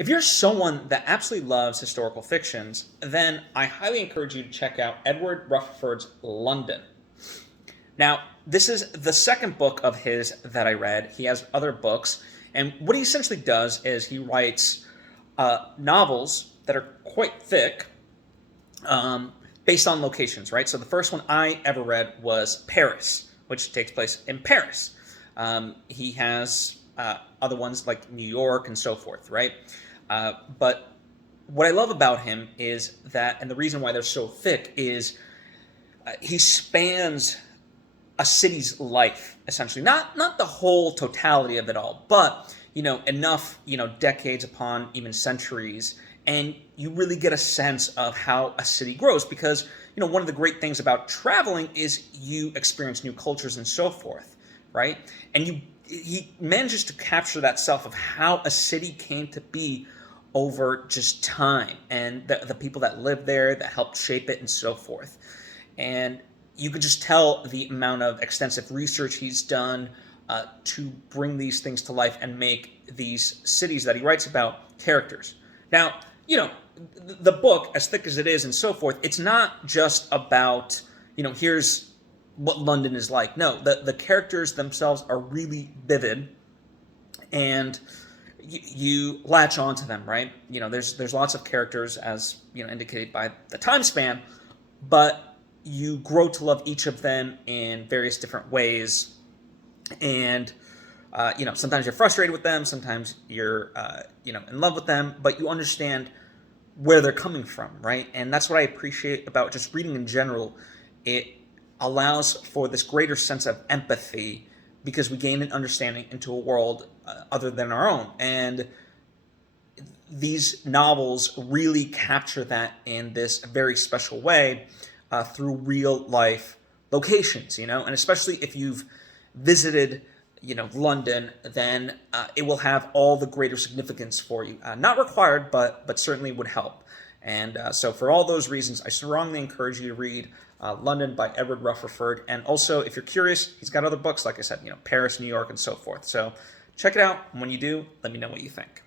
If you're someone that absolutely loves historical fictions, then I highly encourage you to check out Edward Rutherfurd's London. Now, this is the second book of his that I read. He has other books, and what he essentially does is he writes novels that are quite thick, based on locations, right? So the first one I ever read was Paris, which takes place in Paris. He has other ones like New York and so forth, right? But what I love about him is that, and the reason why they're so thick is he spans a city's life essentially, not the whole totality of it all, but enough decades upon even centuries, and you really get a sense of how a city grows because one of the great things about traveling is you experience new cultures and so forth, right? And he manages to capture that self of how a city came to be over just time and the people that lived there that helped shape it and so forth. And you could just tell the amount of extensive research he's done to bring these things to life and make these cities that he writes about characters. Now, the book, as thick as it is and so forth, it's not just about, here's what London is like. No, the characters themselves are really vivid, and you latch onto them, right? There's lots of characters, as indicated by the time span, but you grow to love each of them in various different ways, and sometimes you're frustrated with them, sometimes you're in love with them, but you understand where they're coming from, right? And that's what I appreciate about just reading in general. It allows for this greater sense of empathy because we gain an understanding into a world other than our own. And these novels really capture that in this very special way through real life locations, and especially if you've visited, London, then it will have all the greater significance for you. Not required, but certainly would help. And so for all those reasons, I strongly encourage you to read London by Edward Rutherfurd. And also, if you're curious, he's got other books, like I said, Paris, New York, and so forth. So check it out. And when you do, let me know what you think.